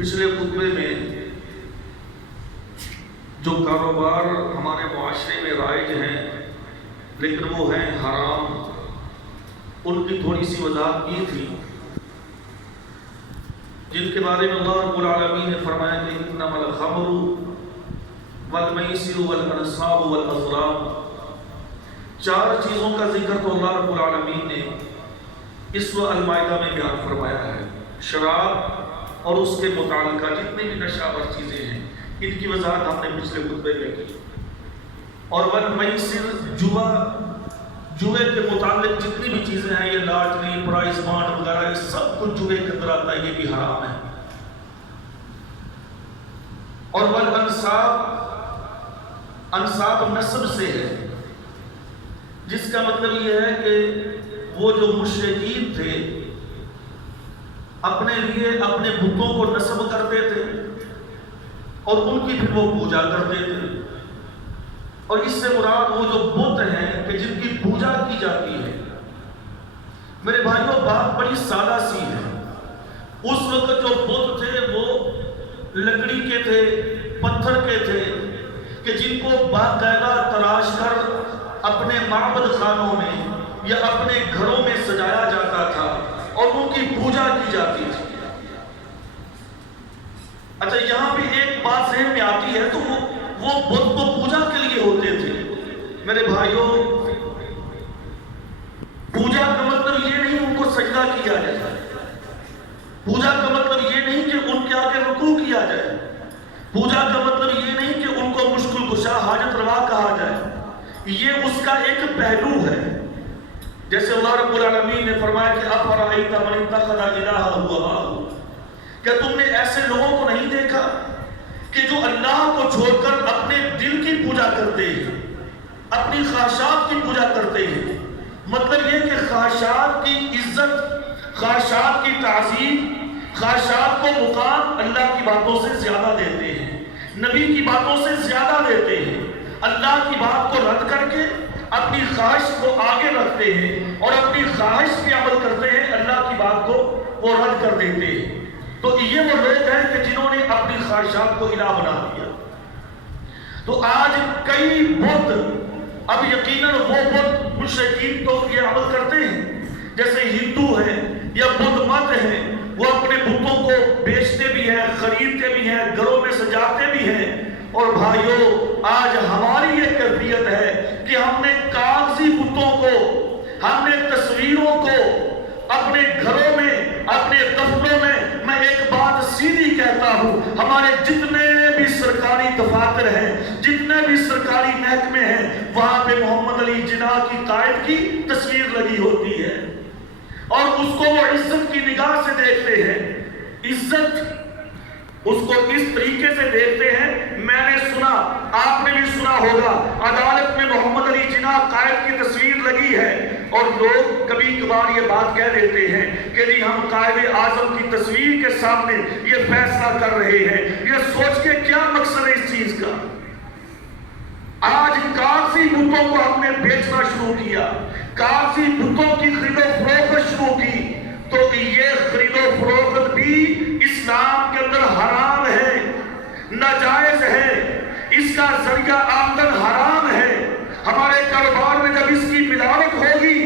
پچھلے خطبے میں جو کاروبار ہمارے معاشرے میں رائج ہیں لیکن وہ ہیں حرام، ان کی تھوڑی سی وضاحت کی تھی، جن کے بارے میں اللہ رب العالمین نے فرمایا کہ انما الخمر والمیسر والانصاب والازلام، چار چیزوں کا ذکر تو اللہ رب العالمین نے اس سورہ المائدہ میں بیان فرمایا ہے۔ شراب اور اس کے متعلقہ جتنی بھی نشاور چیزیں ہیں ان کی وضاحت ہم نے پچھلے خطبے میں کی، اور والمیسر جوے کے متعلق جتنی بھی چیزیں ہیں، یہ لاٹری، پرائز بانڈ وغیرہ، یہ سب کچھ جوے کے اندر آتا ہے، یہ بھی حرام ہے۔ اور انصاب نسب سے ہے، جس کا مطلب یہ ہے کہ وہ جو مشرکین تھے اپنے لیے اپنے بتوں کو نسب کرتے تھے اور ان کی پھر وہ پوجا کرتے تھے، اور اس سے مراد وہ جو بت ہیں کہ جن کی پوجا کی جاتی ہے۔ میرے بھائیوں، بات بڑی سادہ سی ہے۔ اس وقت جو بت تھے وہ لکڑی کے تھے، پتھر کے تھے، کہ جن کو باقاعدہ تراش کر اپنے معبد خانوں میں یا اپنے گھروں میں سجایا جاتا تھا اور ان کی پوجا کی جاتی تھی۔ اچھا، یہاں بھی ایک بات ذہن میں آتی ہے، تو وہ بت تو پوجا کے لیے ہوتے تھے۔ میرے بھائیوں، پوجا کا مطلب یہ نہیں ان کو سجدہ کیا جائے، پوجا کا مطلب یہ نہیں کہ ان کے آگے رکوع کیا جائے، پوجا کا مطلب یہ نہیں کہ ان کو مشکل کشا حاجت روا کہا جائے، یہ اس کا ایک پہلو ہے۔ جیسے اللہ رب العالمین نے فرمایا کہ افرأیت من اتخذ الہہ ہواہ، کیا تم نے ایسے لوگوں کو نہیں دیکھا کہ جو اللہ کو چھوڑ کر اپنے دل کی پوجا کرتے ہیں، اپنی خواہشات کی پوجا کرتے ہیں؟ مطلب یہ کہ خواہشات کی عزت، خواہشات کی تعظیم، خواہشات کو مقام اللہ کی باتوں سے زیادہ دیتے ہیں، نبی کی باتوں سے زیادہ دیتے ہیں، اللہ کی بات کو رد کر کے اپنی خواہش کو آگے رکھتے ہیں اور اپنی خواہش پہ عمل کرتے ہیں، اللہ کی بات کو وہ رد کر دیتے ہیں۔ تو یہ وہ لوگ ہیں کہ جنہوں نے اپنی خواہشات کو الہ بنا دیا۔ تو آج کئی بت، اب یقیناً وہ بت مشرکین تو یہ عمل کرتے ہیں، جیسے ہندو ہیں یا بدھ مت ہیں، وہ اپنے بتوں کو بیچتے بھی ہیں، خریدتے بھی ہیں، گھروں میں سجاتے بھی ہیں۔ اور بھائیوں، آج ہماری یہ کیفیت ہے کہ ہم نے کاغذی بتوں کو، ہم نے تصویروں کو اپنے گھروں میں، اپنے دفتروں میں ایک بات سیدھی کہتا ہوں، ہمارے جتنے بھی سرکاری دفاتر ہیں، جتنے بھی سرکاری محکمے ہیں، وہاں پہ محمد علی جناح کی قائد کی تصویر لگی ہوتی ہے، اور اس کو وہ عزت کی نگاہ سے دیکھتے ہیں، عزت اس کو اس طریقے سے دیکھتے ہیں۔ میں نے سنا، آپ نے بھی سنا ہوگا، عدالت میں محمد علی جناح قائد کی تصویر لگی ہے، اور لوگ کبھی کبھار یہ بات کہہ دیتے ہیں کہ جی ہم قائد اعظم کی تصویر کے سامنے یہ فیصلہ کر رہے ہیں۔ یہ سوچ کے کیا مقصد ہے اس چیز کا؟ آج کاغذی بتوں کو ہم نے بیچنا شروع کیا، کاغذی بتوں کی خرید و فروخت شروع کی، تو یہ خرید و فروخت بھی اسلام کے اندر حرام ہے، ناجائز ہے، اس کا ذریعہ آمدن حرام ہے۔ ہمارے کاروبار میں جب اس کی ملاوٹ ہوگی،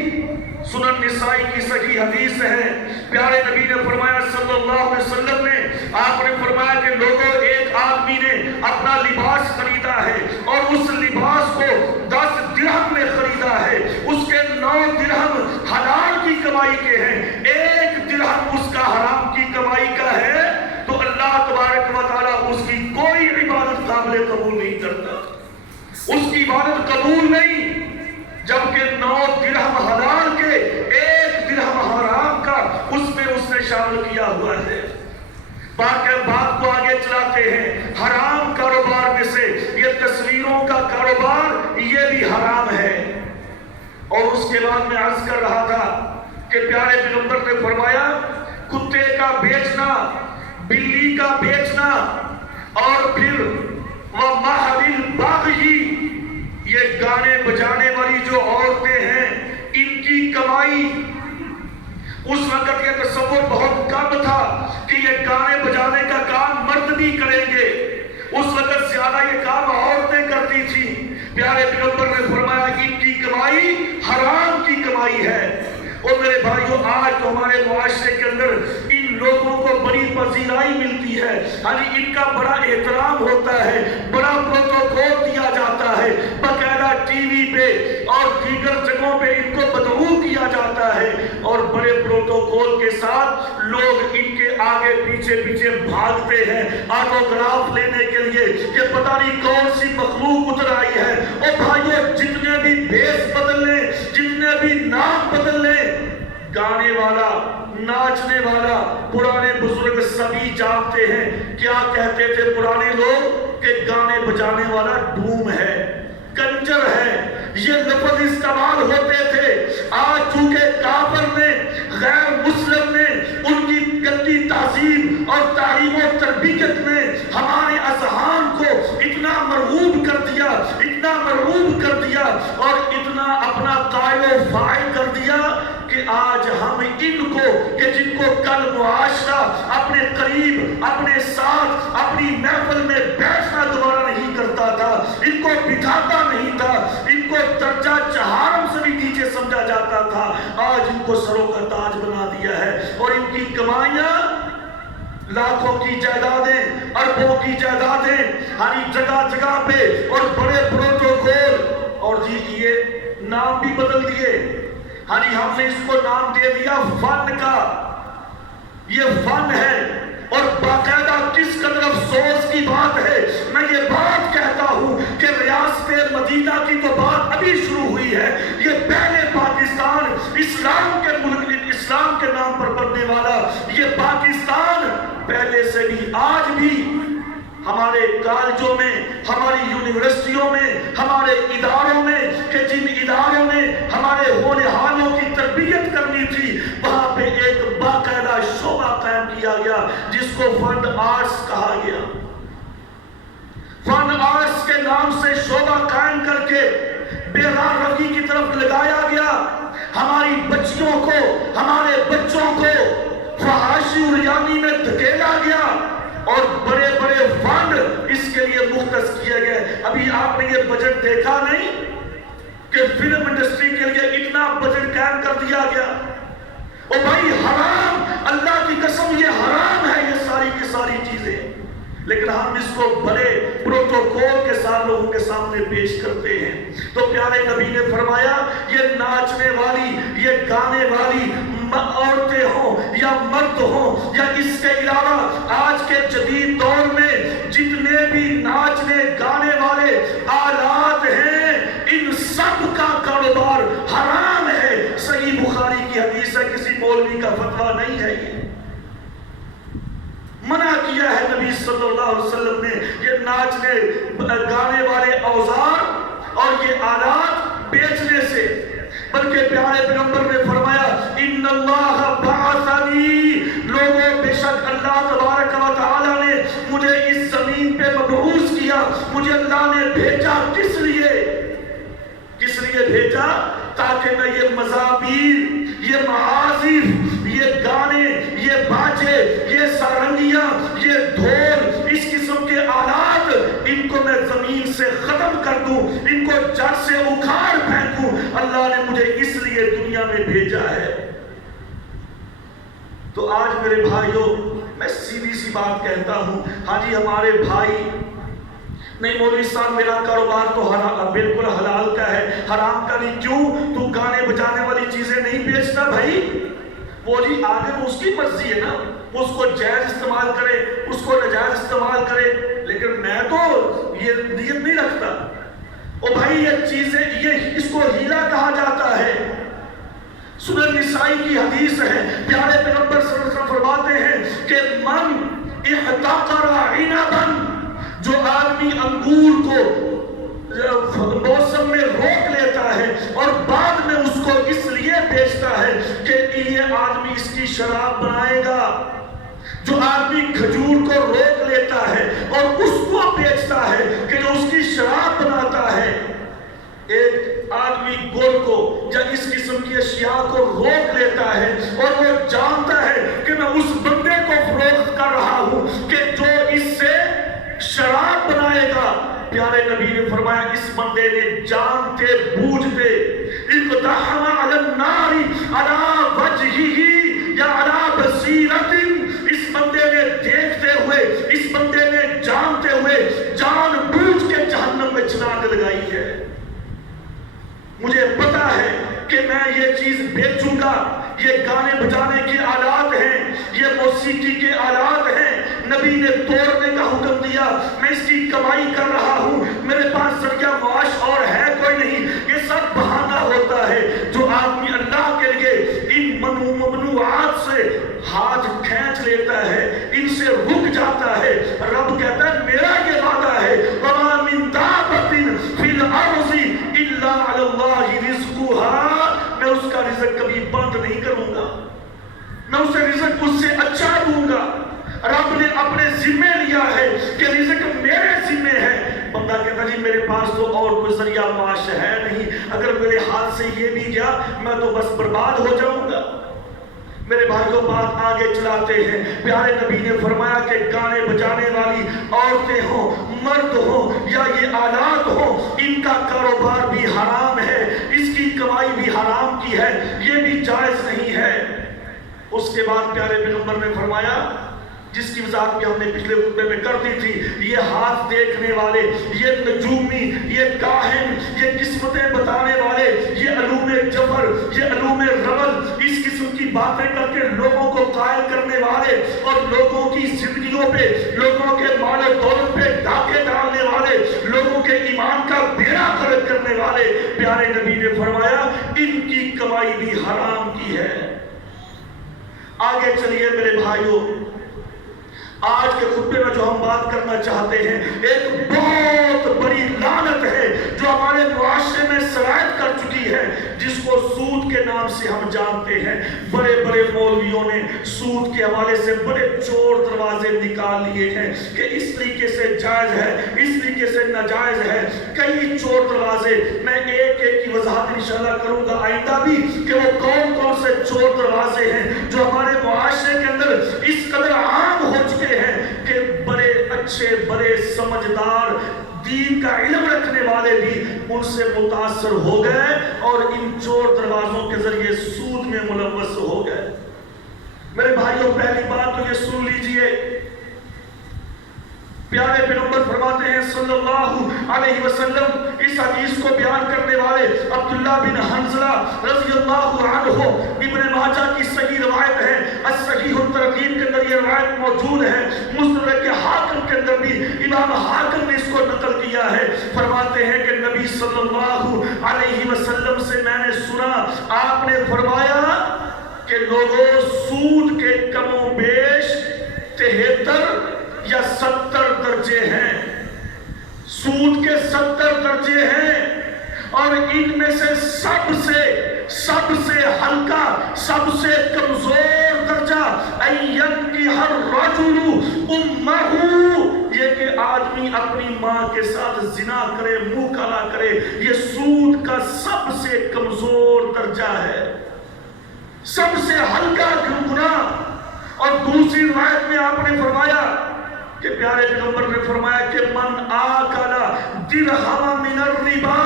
سنن نسائی کی صحیح حدیث ہے، پیارے نبی نے فرمایا صلی اللہ علیہ وسلم نے، آپ نے فرمایا کہ لوگوں، ایک آدمی نے اپنا لباس خریدا ہے اور اس لباس کو 10 درہم میں خریدا ہے، اس کے 9 درہم حلال کی کمائی کے ہیں، 1 درہم اس کا حرام کی کمائی کا ہے، تو اللہ تبارک و تعالیٰ اس کی کوئی عبادت قابل قبول نہیں کرتا، اس کی عبادت قبول نہیں، جبکہ 9 درہم حلال کے 1 درہم حرام کا اس میں اس نے شامل کیا ہوا ہے۔ بات کو آگے چلاتے ہیں، حرام کاروبار میں سے یہ تصویروں کا کاروبار، یہ بھی حرام ہے۔ اور اس کے بعد میں عرض کر رہا تھا کہ پیارے پیغمبر نے فرمایا، کتے کا بیچنا، بلی کا بیچنا، اور پھر وَمَحَلِ الْبَغْيِ، یہ گانے بجانے والی جو عورتیں ہیں، ان کی کمائی، اس وقت یہ تصور بہت کم تھا کہ یہ گانے بجانے کا کام تھی. پیارے پیغمبر نے فرمایا ان کی کمائی حرام کی کمائی ہے. اور میرے بھائیوں آج تو ہمارے معاشرے کے اندر ان لوگوں کو بڑی پذیرائی ملتی ہے. ان کا بڑا احترام ہوتا ہے, بڑا پروٹوکول دیا جاتا ہے, باقاعدہ ٹی وی پہ اور دیگر جگہوں پہ ان کو مدعو کیا جاتا ہے, اور بڑے پروٹوکول کے ساتھ لوگ ان کے آگے پیچھے پیچھے بھاگتے ہیں آٹوگراف لینے کے لیے کہ پتہ نہیں کون سی مخلوق اتر آئی ہے. اور بھائیوں جتنے بھی بھیس بدل لیں, جتنے بھی نام بدل لیں, گانے والا, ناچنے والا, پرانے بزرگ سبھی جانتے ہیں کیا کہتے تھے پرانے لوگ کہ گانے بجانے والا ڈوم ہے, کنجر ہے, یہ لفظ استعمال ہوتے تھے. آج چونکہ کافر نے, غیر مسلم نے, ان کی گندی تہذیب اور تعلیم و تربیت نے ہمارے اذہان کو اتنا مرغوب کر دیا, اتنا مرغوب کر دیا اور اتنا اپنا قائل و فاعل کر دیا کہ آج ہم ان کو, کہ جن کو کل معاشرہ اپنے قریب, اپنے ساتھ, اپنی محفل میں بیٹھنا دوبارہ نہیں کرتا تھا, ان کو بٹھاتا نہیں تھا, ان کو درجہ چہارم سے بھی نیچے سمجھا جاتا تھا, آج ان کو سروں کا تاج بنا دیا ہے. اور ان کی کمائیاں لاکھوں کی جائیدادیں, اربوں کی جائیدادیں, جگہ جگہ پہ, اور بڑے پروٹوکول, اور یہ نام بھی بدل دیے. ہم نے اس کو نام دے دیا فن کا. یہ فن ہے, اور باقاعدہ کس قدر افسوس کی بات ہے, میں یہ بات کہتا ہوں کہ ریاست مدینہ کی تو بات ابھی شروع ہوئی ہے. یہ پہلے پاکستان اسلام کے ملک, اسلام کے نام پر بننے والا یہ پاکستان پہلے سے بھی آج بھی ہمارے کالجوں میں, ہماری یونیورسٹیوں میں, ہمارے اداروں میں, کہ جن اداروں میں ہمارے ہونہاروں کی تربیت کرنی تھی, وہاں پہ ایک باقاعدہ شعبہ قائم کیا گیا جس کو فن آرٹس کہا گیا. فن آرٹس کے نام سے شعبہ قائم کر کے بے راہ روی کی طرف لگایا گیا. ہماری بچیوں کو, ہمارے بچوں کو فحاشی اریانی میں دھکیلا گیا, اور بڑے بڑے فنڈ اس کے لیے مختص کیے گئے. ابھی آپ نے یہ بجٹ دیکھا نہیں کہ فلم انڈسٹری کے لیے اتنا بجٹ قائم کر دیا گیا. اور بھائی حرام, اللہ کی قسم یہ حرام ہے یہ ساری کی ساری چیزیں, لیکن ہم اس کو بڑے پروٹوکول کے ساتھ لوگوں کے سامنے پیش کرتے ہیں. تو پیارے نبی نے فرمایا یہ ناچنے والی, یہ گانے والی عورتیں ہوں یا مرد ہوں, یا اس کے علاوہ آج کے جدید دور میں جتنے بھی ناچنے گانے والے آلات ہیں, ان سب کا کاروبار حرام ہے. صحیح بخاری کی حدیث ہے, کسی مولوی کا فتویٰ نہیں ہے. یہ منع کیا ہے نبی صلی اللہ علیہ وسلم نے یہ ناچنے گانے والے اوزار اور یہ آلات بیچنے سے. بلکہ پیارے پیغمبر نے فرمایا ان اللہ بعثنی, لوگوں بے شک اللہ تبارک و تعالی نے مجھے اس زمین پہ مبعوث کیا, مجھے اللہ نے بھیجا کس لیے, کس لیے بھیجا, تاکہ میں یہ مزامیر, یہ معازف, یہ گانے, یہ باجے, یہ سارنگیاں, یہ ڈھول, اس قسم کے آلات, ان کو میں زمین سے ختم کر دوں, ان کو جڑ سے اکھاڑ پھینکوں. اللہ نے مجھے اس لیے دنیا میں بھیجا ہے. تو آج میرے بھائیوں میں سیدھی سی بات کہتا ہوں, ہمارے بھائی نہیں مولوی صاحب میرا کاروبار تو بالکل حلال کا ہے, حرام کا نہیں. کیوں تو گانے بجانے والی چیزیں نہیں بیچتا بھائی؟ وہ جی آگے وہ اس کی مرضی ہے نا, اس کو جائز استعمال کرے, اس کو ناجائز استعمال کرے, لیکن میں تو یہ نیت نہیں رکھتا. او بھائی یہ چیزیں, یہ اس کو ہیلا کہا جاتا ہے. سنن نسائی کی حدیث ہے, پیارے پیغمبر صلی اللہ علیہ وسلم فرماتے ہیں کہ من احتقر عنبا, جو آدمی انگور کو موسم میں روک لیتا ہے اور بعد میں اس کو اس لیے بیچتا ہے کہ یہ آدمی اس کی شراب بنائے گا. جو آدمی کھجور کو روک لیتا ہے اور اس کو بیچتا ہے کہ جو اس کی شراب بناتا ہے. ایک آدمی گل کو یا اس قسم کی اشیاء کو روک لیتا ہے اور وہ جانتا ہے کہ میں اس بندے کو فروخت کر رہا ہوں کہ جو اس سے شراب بنائے گا, پیارے نبی نے فرمایا اس بندے نے جانتے بوجھتے اقتحم علی النار علی وجہہ یا علی بصیرۃ، اس بندے نے دیکھتے ہوئے، اس بندے نے جانتے ہوئے جان بوجھ کے جہنم میں چناک لگائی ہے۔ مجھے پتا ہے کہ میں یہ چیز بیچوں گا، یہ گانے بجانے کے آلات ہیں، یہ موسیقی کے آلات ہیں، نبی نے توڑنے کا حکم دیا، میں اس کی کمائی کر رہا ہوں، میرے پاس ذریعہ معاش اور ہے کوئی نہیں، یہ سب بہانہ ہوتا ہے۔ جو آدمی اللہ کے لیے ان ممنوعات سے ہاتھ کھینچ لیتا ہے، ان سے رک جاتا ہے، رب کہتا ہے میرا یہ وعدہ ہے وَمَا مِن دَابَّةٍ فِي الْأَرْضِ إِلَّا عَلَى اللَّهِ رِزْقُهَا، میں اس کا رزق کبھی بند نہیں کروں گا، میں اسے رزق اس سے اچھا دوں گا۔ رب نے اپنے ذمے لیا ہے کہ رزق میرے ذمے ہے۔ بندہ کہتا جی میرے پاس تو اور کوئی ذریعہ معاش ہے نہیں، اگر میرے ہاتھ سے یہ بھی گیا میں تو بس برباد ہو جاؤں گا۔ میرے بھائیوں بات آگے چلاتے ہیں، پیارے نبی نے فرمایا کہ گانے بجانے والی عورتیں ہوں، مرد ہوں یا یہ آلات ہوں، ان کا کاروبار بھی حرام ہے، اس کی کمائی بھی حرام کی ہے، یہ بھی جائز نہیں ہے۔ اس کے بعد پیارے پیغمبر نے فرمایا جس کی وضاحت بھی ہم نے پچھلے خطبے میں کر دی تھی، یہ ہاتھ دیکھنے والے، یہ نجومی، یہ کاہن، یہ قسمتیں بتانے والے، یہ علوم جبر، یہ علوم رمل، اس قسم کی باتیں کر کے لوگوں کو قائل کرنے والے اور لوگوں کی زندگیوں پہ، لوگوں کے مال و دولت پہ ڈاکے ڈالنے والے، لوگوں کے ایمان کا بیڑا غرق کرنے والے، پیارے نبی نے فرمایا ان کی کمائی بھی حرام کی ہے۔ آگے چلیے میرے بھائیوں، آج کے خطبے میں جو ہم بات کرنا چاہتے ہیں ایک بہت بڑی لعنت ہے جو ہمارے معاشرے میں سرایت کر چکی ہے، جس کو سود کے نام سے ہم جانتے ہیں۔ بڑے بڑے مولویوں نے سود کے حوالے سے بڑے چور دروازے نکال لیے ہیں کہ اس طریقے سے جائز ہے، اس طریقے سے ناجائز ہے، کئی چور دروازے۔ میں ایک ایک کی وضاحت انشاءاللہ کروں گا آئندہ بھی کہ وہ کون کون سے چور دروازے ہیں جو ہمارے معاشرے کے اندر اس قدر عام ہو چکے ہیں کہ بڑے اچھے بڑے سمجھدار دین کا علم رکھنے والے بھی ان سے متاثر ہو گئے اور ان چور دروازوں کے ذریعے سود میں ملوث ہو گئے۔ میرے بھائیوں پہلی بات تو یہ سن لیجئے، پیارے پیغمبر فرماتے ہیں صلی اللہ علیہ وسلم، اس حدیث کو بیان کرنے والے عبداللہ بن حنظلہ رضی اللہ عنہ، ابن ماجہ کی صحیح روایت ہے، الصحیح الترغیب کے اندر یہ روایت موجود ہے، مستدرک حاکم کے اندر بھی امام حاکم نے اس کو نقل کیا ہے۔ فرماتے ہیں کہ نبی صلی اللہ علیہ وسلم سے میں نے سنا، آپ نے فرمایا کہ لوگوں سود کے کم و بیش 73 یا 70 درجے ہیں، سود کے 70 درجے ہیں، اور ان میں سے سب سے ہلکا، سب سے کمزور درجہ اَيَّنْكِحَ الرَّجُلُ أُمَّهُ، یہ کہ آدمی اپنی ماں کے ساتھ زنا کرے، منہ کالا کرے، یہ سود کا سب سے کمزور درجہ ہے، سب سے ہلکا گناہ۔ اور دوسری روایت میں آپ نے فرمایا کہ پیارے پیغمبر نے فرمایا کہ من آکل درہم من الربا،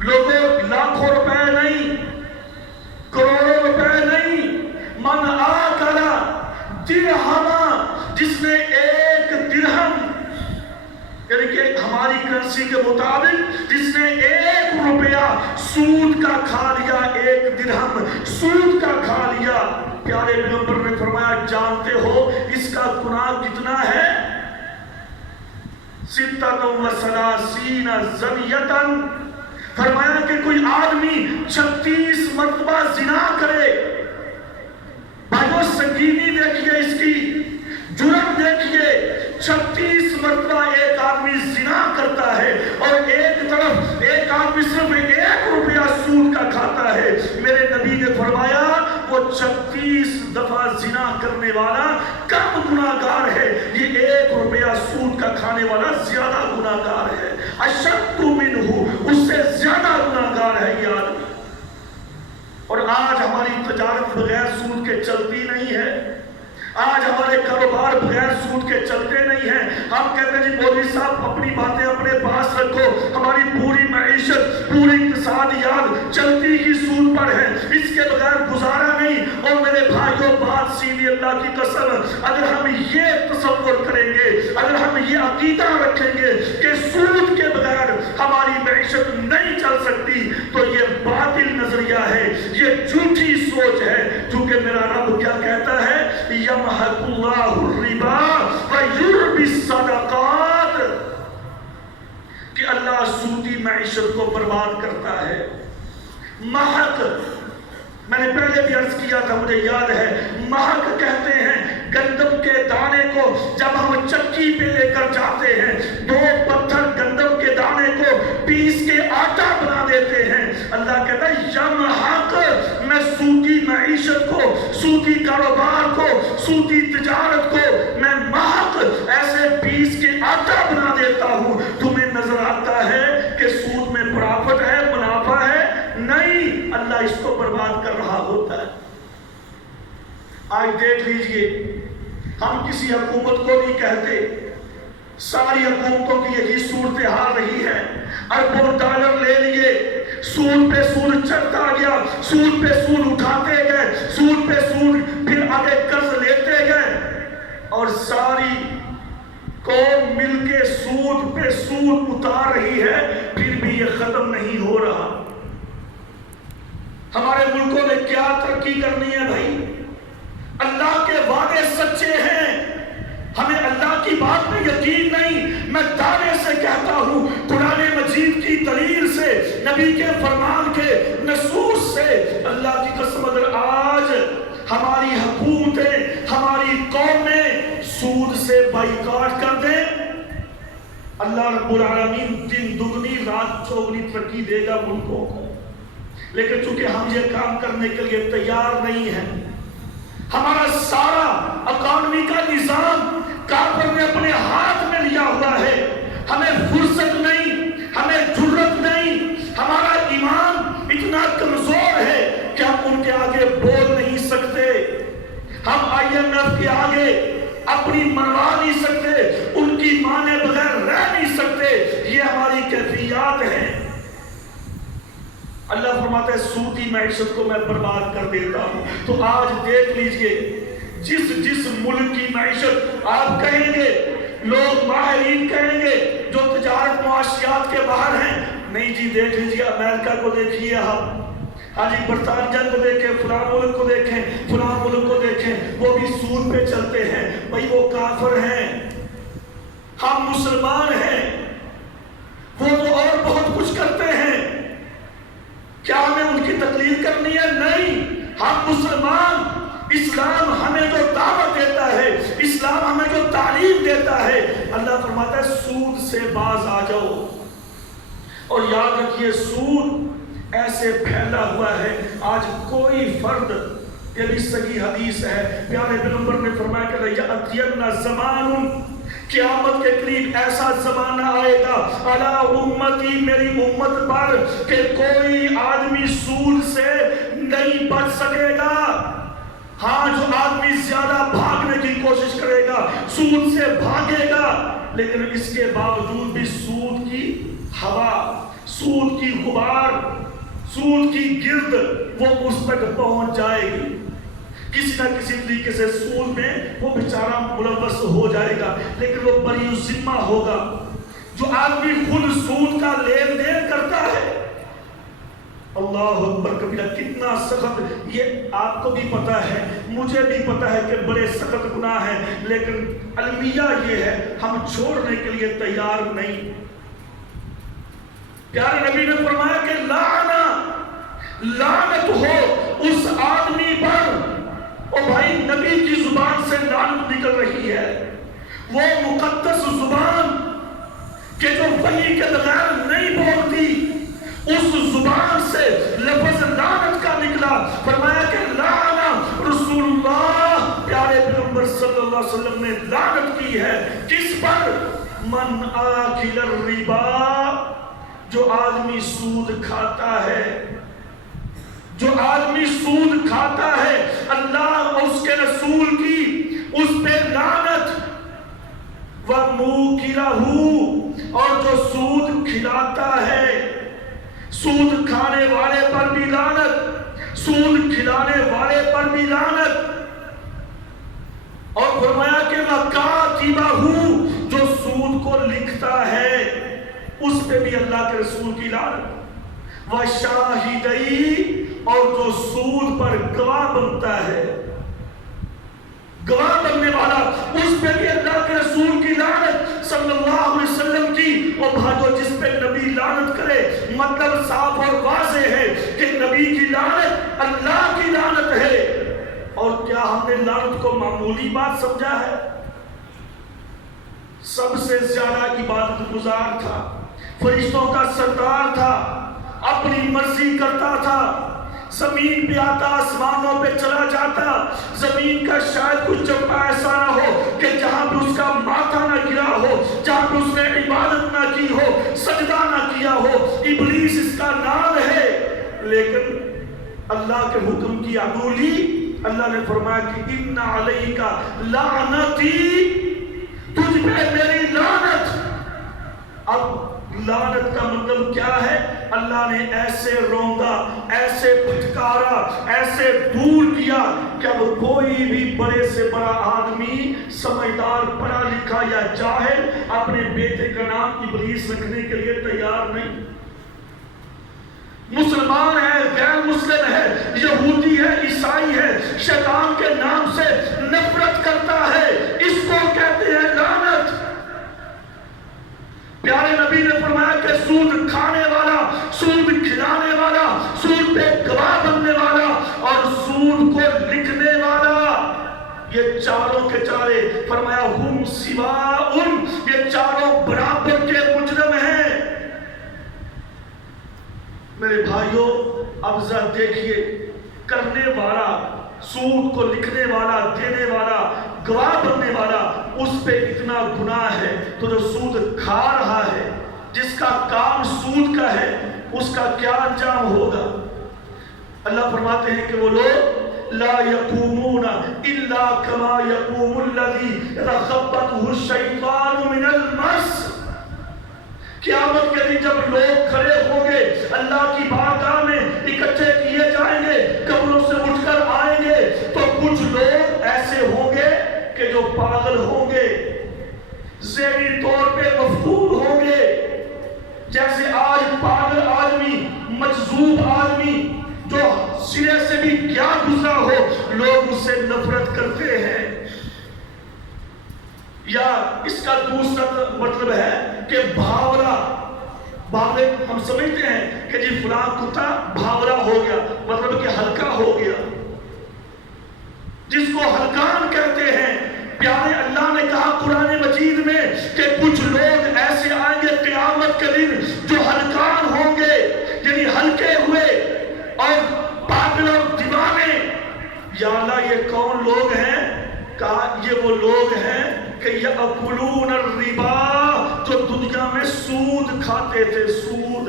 لوگوں لاکھوں روپے نہیں، کروڑوں روپے نہیں، من آکل درہم، جس نے ایک درہم، یعنی کہ ہماری کرنسی کے مطابق جس نے 1 روپیہ سود کا کھا لیا، 1 درہم سود کا کھا لیا، پیارے پیغمبر نے فرمایا جانتے ہو اس کا گناہ کتنا ہے؟ 36 زنیتن، فرمایا کہ کوئی آدمی 36 مرتبہ زنا کرے۔ بھائیو سنگینی دیکھیے، اس کی جرم دیکھیے، 36 مرتبہ ایک آدمی زنا کرتا ہے اور ایک طرف ایک آدمی صرف 1 روپیہ سود کا کھاتا ہے۔ میرے نبی نے فرمایا وہ 36 دفعہ زنا کرنے والا کم گناہگار ہے، یہ 1 روپیہ سود کا کھانے والا زیادہ گناہگار ہے۔ اشد منہ، اس سے زیادہ گناہگار ہے یہ آدمی۔ اور آج ہماری تجارت بغیر سود کے چلتی نہیں ہے۔ آج ہمارے کاروبار بغیر سود کے چلتے نہیں ہیں. ہم کہتے ہیں جی مولوی صاحب اپنی باتیں اپنے پاس رکھو, ہماری پوری معیشت پوری اقتصادیات چلتی ہی سود پر ہے, اس کے بغیر گزارا نہیں. اور میرے بھائیوں بات سیدھی اللہ کی قسم, اگر ہم یہ تصور کریں گے, اگر ہم یہ عقیدہ رکھیں گے کہ سود کے بغیر ہماری معیشت نہیں چل سکتی, تو یہ باطل نظریہ ہے, یہ جھوٹی سوچ ہے. کیونکہ میرا رب کیا کہتا ہے, یمحق اللہ الربا ویربی الصدقات, کہ اللہ سودی معیشت کو برباد کرتا ہے. محق, میں نے پہلے بھی عرض کیا تھا, مجھے یاد ہے, محق کہتے ہیں گندم کے دانے کو جب ہم چکی پہ لے کر جاتے ہیں, 2 پتھر گندم کے دانے کو پیس کے آٹا بنا دیتے ہیں. اللہ کہتا ہے یمحق, میں سودی معیشت کو, سودی کاروبار کو, سودی تجارت کو میں محق ایسے پیس کے آٹا بنا دیتا ہوں. تمہیں نظر آتا ہے کہ سود میں پرافٹ ہے, منافع ہے؟ نہیں, اللہ اس کو برباد کر رہا ہوتا ہے. آج دیکھ لیجئے, ہم کسی حکومت کو نہیں کہتے, ساری حکومتوں کی یہی صورتحال رہی ہے. اربوں ڈالر لے لیے, سود پہ سود چڑھتا گیا, سود پہ سود اٹھاتے گئے, سود پہ سود, پھر آگے قرض لیتے گئے, اور ساری قوم مل کے سود پہ سود اتار رہی ہے, پھر بھی یہ ختم نہیں ہو رہا. ہمارے ملکوں میں کیا ترقی کرنی ہے بھائی؟ اللہ کے وعدے سچے ہیں, ہمیں اللہ کی بات پہ یقین نہیں. میں دعوے سے کہتا ہوں, قرآن مجید کی دلیل سے, نبی کے فرمان کے نصوص سے, اللہ کی قسم اگر آج ہماری حکومتیں, ہماری قومیں سود سے بائیکاٹ کر دیں, اللہ رب العالمین دن دگنی رات چوگنی ترقی دے گا ملکوں کو. لیکن چونکہ ہم یہ کام کرنے کے لیے تیار نہیں ہیں, ہمارا سارا اکانومی کا نظام کافر نے اپنے ہاتھ میں لیا ہوا ہے, ہمیں فرصت نہیں, ہمیں جرت نہیں, ہمارا ایمان اتنا کمزور ہے کہ ہم ان کے آگے بول نہیں سکتے, ہم IMF کے آگے اپنی منوا نہیں سکتے, ان کی مانے بغیر رہ نہیں سکتے. یہ ہماری کیفیات ہیں. اللہ فرماتا ہے سودی معیشت کو میں برباد کر دیتا ہوں. تو آج دیکھ لیجئے, جس ملک کی معیشت آپ کہیں گے, لوگ ماہرین کہیں گے جو تجارت معاشیات کے باہر ہیں, نہیں جی دیکھ لیجئے امریکہ کو دیکھیے, ہاں جی برطانیہ کو دیکھیں, فلاں ملک کو دیکھیں, فلاں ملک کو دیکھیں, وہ بھی سود پہ چلتے ہیں. بھائی وہ کافر ہیں, ہم مسلمان ہیں, وہ تو اور بہت کچھ کرتے ہیں. کیا ہمیں ان کی تقلید کرنی ہے؟ نہیں, ہم مسلمان. اسلام ہمیں جو دعوت دیتا ہے, اسلام ہمیں جو تعلیم دیتا ہے, اللہ فرماتا ہے سود سے باز آ جاؤ. اور یاد رکھیے سود ایسے پھیلا ہوا ہے, آج کوئی فرد, یہ بھی صحیح حدیث ہے, پیارے پیغمبر نے فرمایا کہ یأتین زمان, قیامت کے قریب ایسا زمانہ آئے گا, علی امتی, میری امت پر, کہ کوئی آدمی سود سے نہیں بچ سکے گا. ہاں جو آدمی زیادہ بھاگنے کی کوشش کرے گا, سود سے بھاگے گا, لیکن اس کے باوجود بھی سود کی ہوا, سود کی غبار, سود کی گرد وہ اس تک پہنچ جائے گی. کسی نہ کسی طریقے سے سود میں وہ بیچارہ ملوث ہو جائے گا, لیکن وہ بری ذمہ ہوگا. جو آدمی خود سود کا لین دین کرتا ہے, اللہ اکبر کبیرہ, کتنا سخت, یہ آپ کو بھی پتا ہے, مجھے بھی پتا ہے کہ بڑے سخت گناہ ہیں, لیکن المیہ یہ ہے ہم چھوڑنے کے لیے تیار نہیں. پیارے نبی نے فرمایا کہ لعنت ہو اس آدمی پر. اور بھائی نبی کی زبان سے لعنت نکل رہی ہے, وہ مقدس زبان کہ جو وحی کے بغیر نہیں بولتی, اس زبان سے لفظ لعنت کا نکلا. فرمایا کہ لعن رسول اللہ, پیارے پیغمبر صلی اللہ علیہ وسلم نے لعنت کی ہے. کس پر؟ من آکل الربا, جو آدمی سود کھاتا ہے, جو آدمی سود کھاتا ہے. اللہ اور اس کے رسول کی سود کھلاتا ہے، سود کھانے والے پر بھی لعنت، سود کھلانے والے پر بھی لعنت۔ اور فرمایا کہ وَكَاتِبَهُ، جو سود کو لکھتا ہے اس پہ بھی اللہ کے رسول کی لعنت، وَشَاهِدَيْ، اور جو سود پر گواہ بنتا ہے، گواہ بننے والا، اس پہ بھی اللہ کے رسول کی لعنت صلی اللہ علیہ وسلم کی۔ اور بھائیو جس پہ نبی لعنت کرے مطلب صاف اور واضح ہے کہ نبی کی لعنت اللہ کی لعنت ہے۔ اور کیا ہم نے لعنت کو معمولی بات سمجھا ہے؟ سب سے زیادہ عبادت گزار تھا، فرشتوں کا سردار تھا، اپنی مرضی کرتا تھا، زمین پہ آتا، آسمانوں پہ چلا جاتا، زمین کا شاید کچھ جگہ ایسا نہ ہو کہ جہاں پہ اس کا ماتھا نہ گرا ہو، جہاں پہ اس نے عبادت نہ کی ہو، سجدہ نہ کیا ہو، ابلیس اس کا نام ہے۔ لیکن اللہ کے حکم کی عدولی، اللہ نے فرمایا کہ ان علیک لعنتی، تجھ پہ میری لعنت۔ اب لعنت کا مطلب کیا ہے؟ اللہ نے ایسے روندا، ایسے پھٹکارا، ایسے دور کیا کہ اب کوئی بھی بڑے سے بڑا آدمی، سمجھدار، پڑھا لکھا یا جاہل، اپنے بیٹے کا نام ابلیس رکھنے کے لیے تیار نہیں۔ مسلمان ہے، غیر مسلم ہے، یہودی ہے، عیسائی ہے، شیطان کے نام سے نفرت کرتا ہے، اس کو کہتے ہیں لعنت۔ پیارے نبی نے فرمایا کہ سود کھانے والا، سود کھلانے والا، سود پہ گواہ بننے والا اور سود کو لکھنے والا، یہ چاروں کے چارے فرمایا ہم سواء، یہ چاروں برابر کے مجرم ہیں۔ میرے بھائیوں اب ذرا دیکھیے، کرنے والا، سود کو لکھنے والا، دینے والا، گواہ بننے والا، اس پہ اتنا گناہ ہے، تو جو سود کھا رہا ہے، جس کا کام سود کا ہے، اس کا کیا انجام ہوگا؟ اللہ فرماتے ہیں کہ وہ لوگ لا یقومون الا کما یقوم الذی یتخبطہ الشیطان من المس۔ قیامت کے دن جب لوگ کھڑے ہوں گے، اللہ کی بارگاہ میں اکٹھے کیے جائیں گے، قبروں سے اٹھ کر آئیں گے، تو کچھ لوگ ایسے ہوں گے کہ جو پاگل ہوں گے، ذہنی طور پہ مفقود ہوں گے۔ جیسے آج پاگل آدمی، مجذوب آدمی، جو سرے سے بھی کیا گزرا ہو، لوگ اس سے نفرت کرتے ہیں۔ یا اس کا دوسرا مطلب ہے کہ بھاورا، بھاورے ہم سمجھتے ہیں کہ جی فلاں کتا بھاورا ہو گیا، مطلب کہ ہلکا ہو گیا، جس کو ہلکان کہتے ہیں۔ پیارے اللہ نے کہا قرآن مجید میں کہ کچھ لوگ ایسے آئیں گے قیامت کے دن جو ہلکان ہوں گے، یعنی ہلکے ہوئے اور پاگل اور دیوانے۔ یا اللہ یہ کون لوگ ہیں؟ کہا یہ وہ لوگ ہیں کہ یأکلون الربا، جو دنیا میں سود کھاتے تھے، سود۔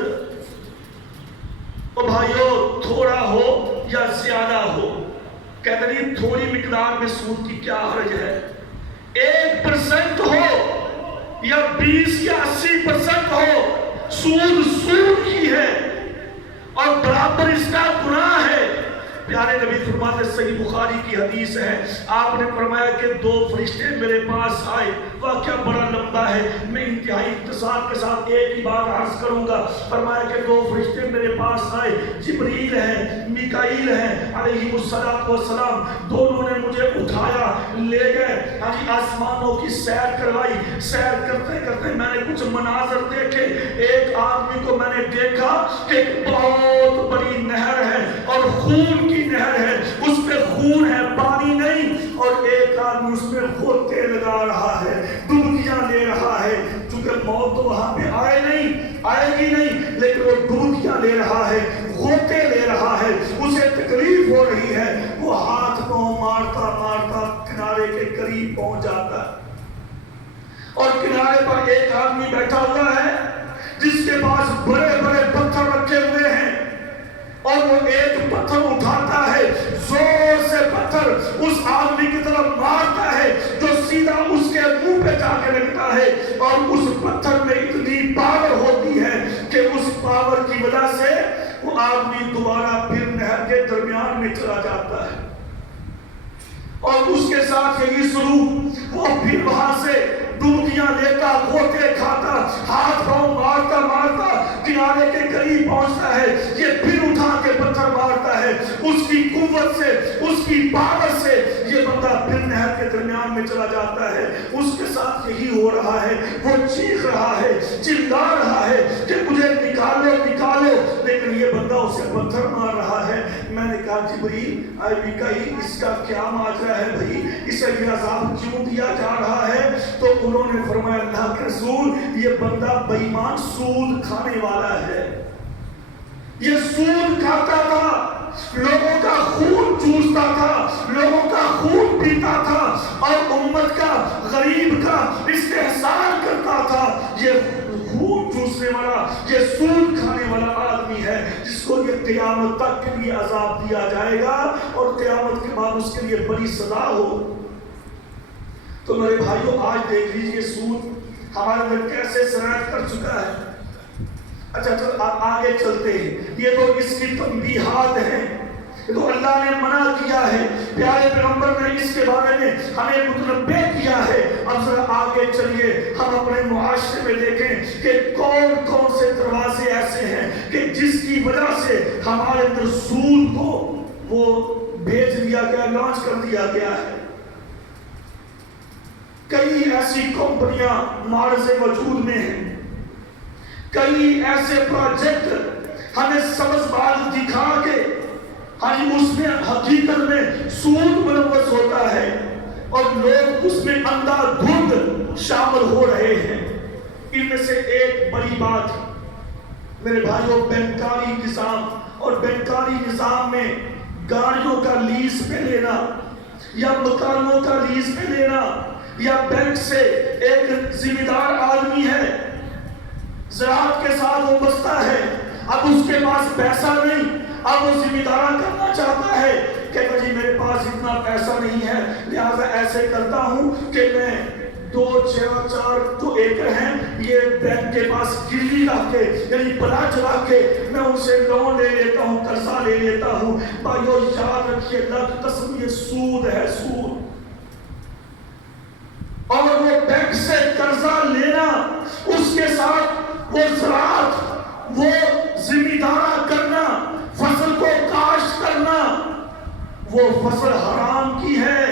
اور بھائیو تھوڑا ہو یا زیادہ ہو، کہتے نہیں تھوڑی مقدار میں سود کی کیا حرج ہے؟ 1% ہو یا 20 یا 80% ہو، سود سود کی ہے اور برابر اس کا گناہ ہے۔ پیارے نبی فرماتے، صحیح بخاری کی حدیث ہے، آپ نے فرمایا کہ 2 فرشتے میرے پاس آئے، واقعہ بڑا لمبا ہے، میں انتہائی اختصار کے ساتھ ایک ہی بات عرض کروں گا۔ فرمایا کہ 2 فرشتے میرے پاس آئے، جبریل ہیں، میکائیل ہیں علیہ السلام، دونوں نے مجھے اٹھایا، لے گئے، آسمانوں کی سیر کروائی۔ سیر کرتے کرتے میں نے کچھ مناظر دیکھے۔ ایک آدمی کو میں نے دیکھا کہ ایک بہت بڑی نہر ہے اور خون کی نہر ہے، اس پہ خون ہے، پانی نہیں، اور ایک آدمی اس میں غوطے لگا رہا ہے، ڈبکیاں لے رہا ہے، چونکہ موت تو وہاں پہ آئے گی نہیں، لیکن وہ ڈبکیاں لے رہا ہے، غوطے لے رہا ہے، اسے تکلیف ہو رہی ہے، وہ ہاتھ پاؤں مارتا مارتا کنارے کے قریب پہنچ جاتا ہے، اور کنارے پر ایک آدمی بیٹھا ہوا ہے جس کے پاس بڑے بڑے پتھر رکھے ہوئے ہیں، اور وہ ایک پتھر اٹھاتا ہے، زور سے پتھر اس آدمی کی طرف مارتا ہے جو سیدھا اس کے منہ پہ جا کے لگتا ہے، اور اس پتھر میں اتنی پاور جاتا ہے اور اس کے ساتھ یہی سلوک، وہ پھر وہاں سے ڈبکیاں لیتا، گھوٹے کھاتا، ہاتھ پاؤں مارتا مارتا کنارے کے قریب پہنچتا ہے، یہ پھر اٹھا کے پتھر مارتا ہے، اس کی قوت سے، اس کی پاور سے یہ بندہ پھر نہر کے درمیان میں چلا جاتا ہے۔ اس کے ساتھ یہی ہو رہا ہے، وہ چیخ رہا ہے، چلا رہا ہے کہ مجھے نکالو نکالو، لیکن یہ بندہ اسے پتھر مار رہا ہے۔ میں نے کہا جبریل اے میکائیل، اس کا کیا ماجرا ہے بھائی، اسے یہ عذاب کیوں دیا جا رہا ہے؟ تو انہوں نے فرمایا اللہ کے رسول، یہ بندہ بے ایمان سود کھانے والا ہے، یہ سود کھاتا تھا، لوگوں کا خون چوستا تھا، لوگوں کا خون پیتا تھا اور امت کا، غریب کا استحسان کرتا تھا۔ یہ خون چوسنے والا، یہ سود کھانے والا آدمی ہے جس کو یہ قیامت تک کے لیے عذاب دیا جائے گا اور قیامت کے بعد اس کے لیے بڑی سزا ہو۔ تو میرے بھائیوں آج دیکھ لیجئے سود ہمارے اندر کیسے سرایت کر چکا ہے۔ اچھا چل آگے چلتے ہیں، یہ تو اس کی تنبیہات ہیں، یہ تو اللہ نے منع کیا ہے، پیارے پیغمبر نے اس کے بارے میں ہمیں متنبہ کیا ہے۔ اب ذرا آگے چلیے، ہم اپنے معاشرے میں دیکھیں کہ کون کون سے دروازے ایسے ہیں کہ جس کی وجہ سے ہمارے اندر سود کو وہ بھیج دیا گیا، لانچ کر دیا گیا ہے۔ کئی ایسی کمپنیاں معرض وجود میں ہیں، کئی ایسے پروجیکٹ ہمیں سبز بال دکھا کے اس میں حقیقت میں سود ملوث ہوتا ہے اور لوگ اس میں اندھا دھند شامل ہو رہے ہیں۔ ان میں سے ایک بڑی بات میرے بھائیوں، بینکاری نظام اور بینکاری نظام میں گاڑیوں کا لیز پہ لینا یا مکانوں کا لیز پہ لینا، یا بینک سے ایک ذمہ دار آدمی ہے، زراعت کے ساتھ وہ بستا ہے، اب اس کے پاس پیسہ نہیں، اب وہ ذمہ دارہ کرنا چاہتا ہے، کہتا جی میرے پاس اتنا پیسہ نہیں ہے، لہذا ایسے کرتا ہوں کہ میں 2-4 جو ایکڑ ہیں یہ بینک کے پاس گروی رکھ کے، یعنی پلاٹ رکھ کے میں ان سے لون لے لیتا ہوں، قرضہ لے لیتا ہوں۔ بھائیو یاد رکھیے، اللہ کی قسم یہ سود ہے، سود۔ اور وہ بینک سے قرضہ لینا، اس کے ساتھ وہ زراعت، وہ ذمہ دارہ کرنا، فصل کو کاشت کرنا، وہ فصل حرام کی ہے۔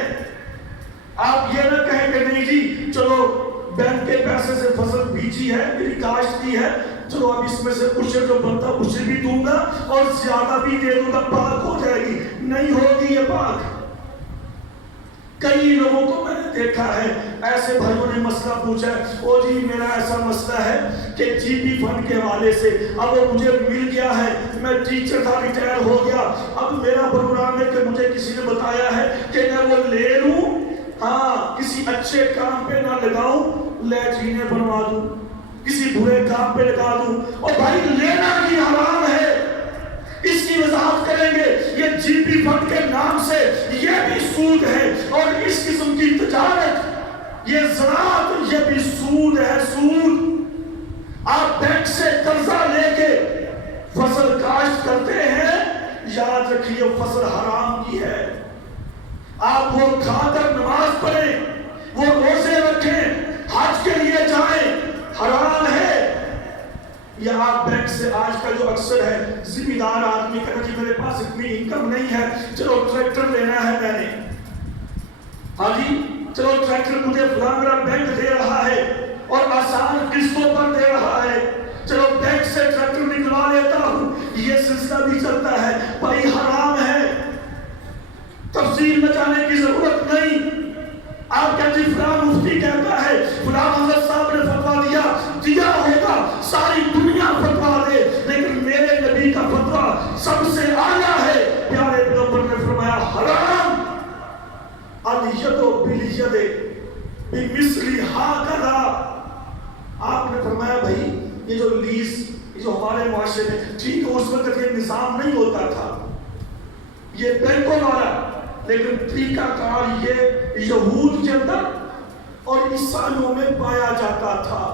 آپ یہ نہ کہیں کہ نہیں جی چلو بینک کے پیسے سے فصل بیچی ہے، میری کاشت کی ہے، چلو اب اس میں سے کچھ جو بنتا اسے بھی دوں گا اور زیادہ بھی دے دوں گا، پاک ہو جائے گی۔ نہیں ہوگی یہ پاک۔ کئی لوگوں کو میں نے دیکھا ہے، ایسے بھائیوں نے مسئلہ پوچھا ہے، او جی میرا ایسا مسئلہ ہے کہ جی پی فنڈ کے حوالے سے اب وہ مجھے مل گیا ہے، میں ٹیچر تھا، ریٹائر ہو گیا، اب میرا پروگرام ہے کہ مجھے کسی نے بتایا ہے کہ میں وہ لے لوں، ہاں کسی اچھے کام پہ نہ لگاؤں، لیٹرینیں بنوا دوں، کسی برے کام پہ لگا دوں۔ اور بھائی لینا بھی حرام ہے، اس کی وضاحت کریں گے۔ یہ جی پی فنڈ کے نام سے یہ بھی سود ہے، اور اس قسم کی تجارت، یہ زراعت، یہ بھی سود ہے، سود۔ آپ بینک سے قرضہ لے کے فصل کاشت کرتے ہیں، یاد رکھیے فصل حرام کی ہے۔ آپ وہ کھا کر نماز پڑھیں، وہ روزے رکھیں، حج کے لیے جائیں، حرام ہے۔ یا آپ بینک سے آج کا جو اکثر ہے ذمہ دار آدمی کہتا جی میرے پاس اتنی انکم نہیں ہے، چلو ٹریکٹر لینا ہے میں نے، ہاں جی چلو ٹریکٹر مجھے فلاں میرا بینک دے رہا ہے اور آسان قسطوں پر دے رہا ہے، چلو بینک سے ٹریکٹر نکلوا لیتا ہوں۔ یہ سلسلہ بھی چلتا ہے، بھائی حرام ہے، تفصیل میں جانے کی ضرورت نہیں۔ آپ کہتے ہیں فلاں مفتی کہتا ہے، فلاں حضرت صاحب نے فتویٰ دیا ہوگا، ساری دنیا فتویٰ دے، لیکن میرے نبی کا فتویٰ سب سے اعلیٰ ہے۔ پیارے پیغمبر نے فرمایا حرام الیدُ بالیدِ بمثل ہکذا۔ آپ نے فرمایا بھائی یہ جو لیز، یہ جو ہمارے معاشرے میں، ٹھیک ہے اس وقت یہ نظام نہیں ہوتا تھا، یہ بینکوں والا، لیکن طریقہ کار یہ یہود کے اندر اور عیسائیوں میں پایا جاتا تھا۔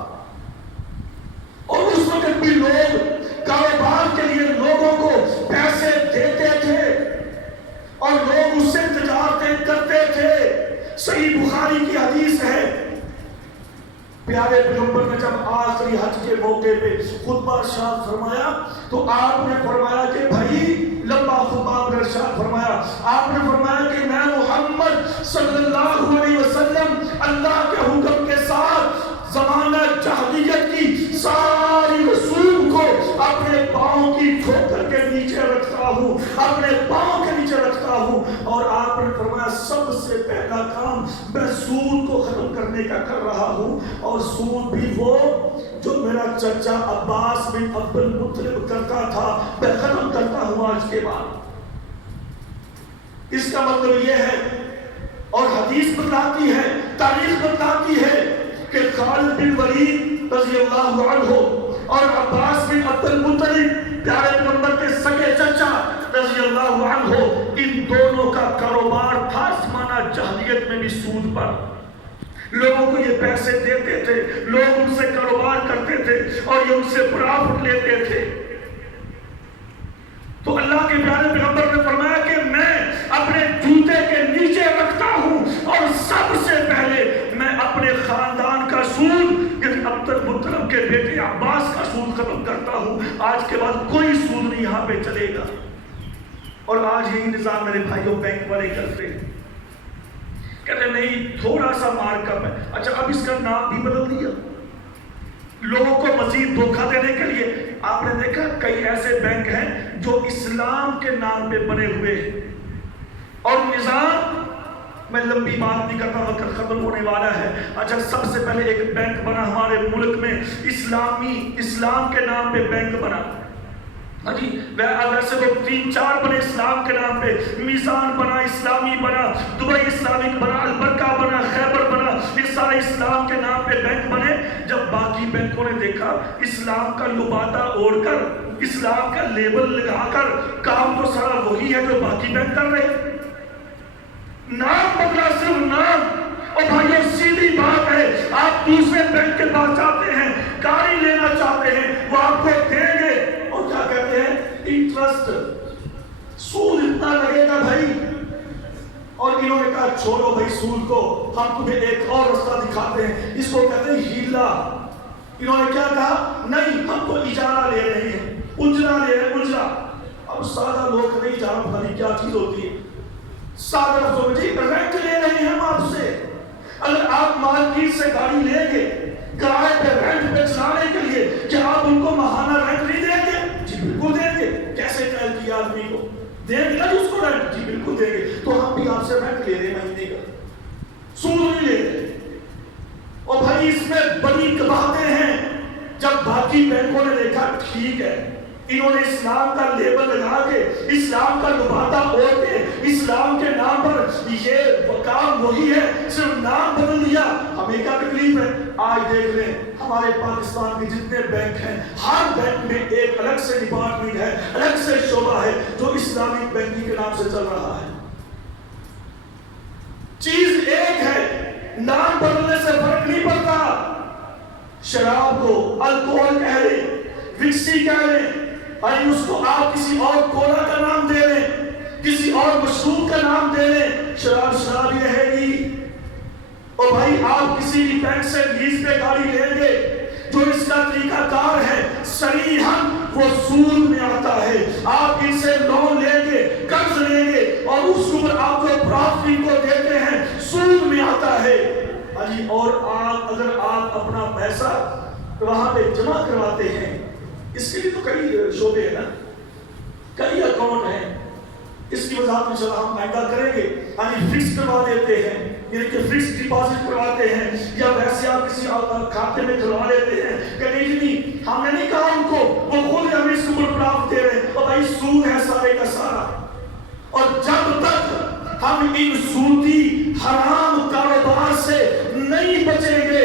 اور اس وقت بھی لوگ کاروبار کے لیے لوگوں کو پیسے دیتے تھے اور لوگ اس سے تجارتیں کرتے تھے۔ صحیح بخاری کی حدیث ہے، پیارے پیغمبر نے جب آخری حج کے موقع پہ خطبہ ارشاد فرمایا تو آپ نے فرمایا کہ بھائی، لمبا خطبہ آپ نے ارشاد فرمایا، آپ نے فرمایا کہ میں محمد صلی اللہ علیہ وسلم اللہ کے حکم کے ساتھ زمانہ جاہلیت کی ساری رسوم کو اپنے پاؤں کی ٹھوکر کے نیچے رکھتا ہوں، اپنے پاؤں کے نیچے رکھتا ہوں۔ اور آپ نے فرمایا سب سے پہلا کام میں سود کو ختم کرنے کا کر رہا ہوں، اور سود بھی وہ جو میرا چچا عباس بن عبد المطلب کرتا تھا، میں ختم کرتا ہوں آج کے بعد۔ اس کا مطلب یہ ہے، اور حدیث بتلاتی ہے، تاریخ بتلاتی ہے کہ خالد بن ولید رضی اللہ عنہ اور عباس بن عبد المطلب پیارے پیغمبر کے سگے چچا رضی اللہ عنہ، ان دونوں کا کاروبار تھا زمانہ جاہلیت میں بھی سود پر۔ لوگوں کو یہ پیسے دیتے تھے، لوگ ان سے کاروبار کرتے تھے اور یہ ان سے پرافٹ لیتے تھے۔ تو اللہ کے پیارے پیغمبر نے فرمایا کہ میں اپنے جوتے کے نیچے رکھتا ہوں، اور سب سے پہلے میں اپنے خاندان کا سود یعنی عبد المطلب کے بیٹے عباس کا سود ختم کرتا ہوں۔ آج کے بعد کوئی سود نہیں یہاں پہ چلے گا۔ اور آج یہی نظام میرے بھائیوں بینک والے کرتے ہیں، کہتے نہیں تھوڑا سا مارک اپ ہے، اچھا اب اس کا نام بھی بدل دیا لوگوں کو مزید دھوکہ دینے کے لیے۔ آپ نے دیکھا کئی ایسے بینک ہیں جو اسلام کے نام پہ بنے ہوئے ہیں، اور نظام، میں لمبی بات نہیں کرتا، وقت ختم ہونے والا ہے۔ اچھا سب سے پہلے ایک بینک بنا ہمارے ملک میں، اسلام کے نام پہ بینک بنا۔ ہاں جی، ویسے تو 3-4 بنے اسلام کے نام پہ، میزان بنا، اسلامی بنا، دبئی اسلامک بنا، البرکہ بنا، خیبر بنا، یہ سارے اسلام کے نام پہ بینک بنے۔ جب باقی بینکوں نے دیکھا اسلام کا لبادہ اوڑھ کر، اسلام کا لیبل لگا کر کام تو سارا وہی ہے جو باقی بینک کر رہے، نام بدلا، صرف نام۔ اور بھائیو سیدھی بات ہے، آپ دوسرے بینک کے پاس جاتے ہیں، گاڑی لینا چاہتے ہیں، وہ آپ کو دیں گے اور کیا کہتے ہیں انٹرسٹ، سود اتنا لگے گا بھائی۔ اور انہوں نے کہا چھوڑو بھائی سود کو، ہم تمہیں ایک اور رستہ دکھاتے ہیں، اس کو کہتے ہیں ہیلا۔ انہوں نے کیا کہا، نہیں ہم تو اجارہ لے رہے ہیں، اجرا لے رہے ہیں، اجرا۔ اب سادہ لوگ نہیں جانا پتہ نہیں کیا چیز ہوتی ہے، سادہ لفظوں میں جی رینٹ لے رہے ہیں ہم آپ سے۔ اگر آپ مارکیٹ سے گاڑی لیں گے کرائے پہ، رینٹ پہ چلانے کے لیے، کیا آپ ان کو ماہانہ رینٹ نہیں دیں گے؟ جی بالکل دیں گے۔ کیسے ٹائل کیا آدمی کو دیں گے نا اس کو رینٹ؟ جی بالکل دیں گے۔ تو ہم بھی آپ سے رینٹ لے رہے ہیں مہینے کا، سود نہیں لے رہے۔ اور بھائی اس میں بڑی کباہتیں ہیں۔ جب باقی بینکوں نے دیکھا ٹھیک ہے، انہوں نے اسلام کا لیبل لگا کے، اسلام کا لبادہ اوڑھ کے، اسلام کے نام پر یہ کام وہی ہے، صرف نام بدل دیا، ہمیں کیا تکلیف ہے؟ آج دیکھ لیں ہمارے پاکستان کے جتنے بینک ہیں، ہر بینک میں ایک الگ سے ڈپارٹمنٹ ہے، الگ سے شعبہ ہے جو اسلامک بینکنگ کے نام سے چل رہا ہے۔ چیز ایک ہے، نام بدلنے سے فرق نہیں پڑتا۔ شراب کو الکوہل کہہ لیں، وکسی کہہ لیں، بھائی اس کو آپ کسی اور کولا کا نام دے لیں، کسی اور مشروب کا نام دے لیں، شراب شراب ہی رہے گی۔ اور بھائی آپ کسی بھی بینک سے لیز پہ گاڑی لیں گے، جو اس کا طریقہ کار ہے صریحاً وہ سود میں آتا ہے۔ آپ ان سے لون لیں گے، قرض لیں گے، اور اس کو آپ جو پرافٹ کو دیتے ہیں سود میں آتا ہے۔ اور اگر آپ اپنا پیسہ وہاں پہ جمع کرواتے ہیں، اس کے لیے تو کئی شعبے ہیں نا، کئی اکاؤنٹ ہیں، اس کی وضاحت انشاءاللہ ہم آئندہ کریں گے۔ یعنی فکس کروا دیتے ہیں، یعنی کہ فکس ڈپازٹ کرواتے ہیں، یا ویسے آپ کسی کھاتے میں کروا لیتے ہیں کہ نہیں ہم نے نہیں کہا ان کو، وہ خود ہمیں اس کو پرافٹ دے رہے ہیں، اور بھائی سود ہے سارے کا سارا۔ اور جب تک ہم ان سودی حرام کاروبار سے نہیں بچیں گے،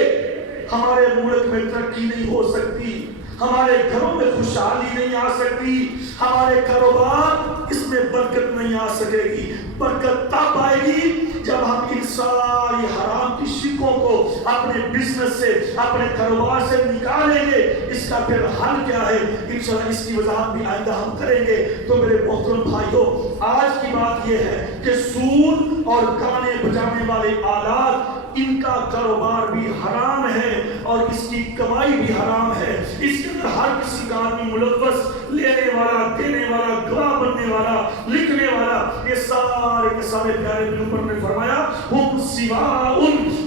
ہمارے ملک میں ترقی نہیں ہو سکتی، ہمارے گھروں میں خوشحالی نہیں آ سکتی، ہمارے کاروبار اس میں برکت نہیں آ سکے گی۔ برکت تب آئے گی جب ہم ان ساری حرام کی شرکوں کو اپنے بزنس سے اپنے کاروبار سے نکالیں گے، اس کا پھر حل کیا ہے انشاءاللہ اس کی وضاحت بھی آئندہ ہم کریں گے۔ تو میرے محترم بھائیوں، آج کی بات یہ ہے کہ سود اور گانے بجانے والے آلات، ان کا کاروبار بھی حرام ہے اور اس کی کمائی بھی حرام ہے۔ اس کے اندر ہر کسی کا آدمی ملوث، لینے والا، دینے والا، گواہ بننے والا، لکھنے والا، یہ سارے کے سارے پیارے پیغمبر نے فرمایا ہم سواء،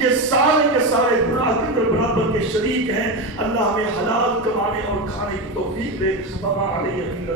یہ سارے کے سارے گناہ کے اندر برابر کے شریک ہیں۔ اللہ ہمیں حلال کمانے اور کھانے کی توفیق دے۔ وما علیہ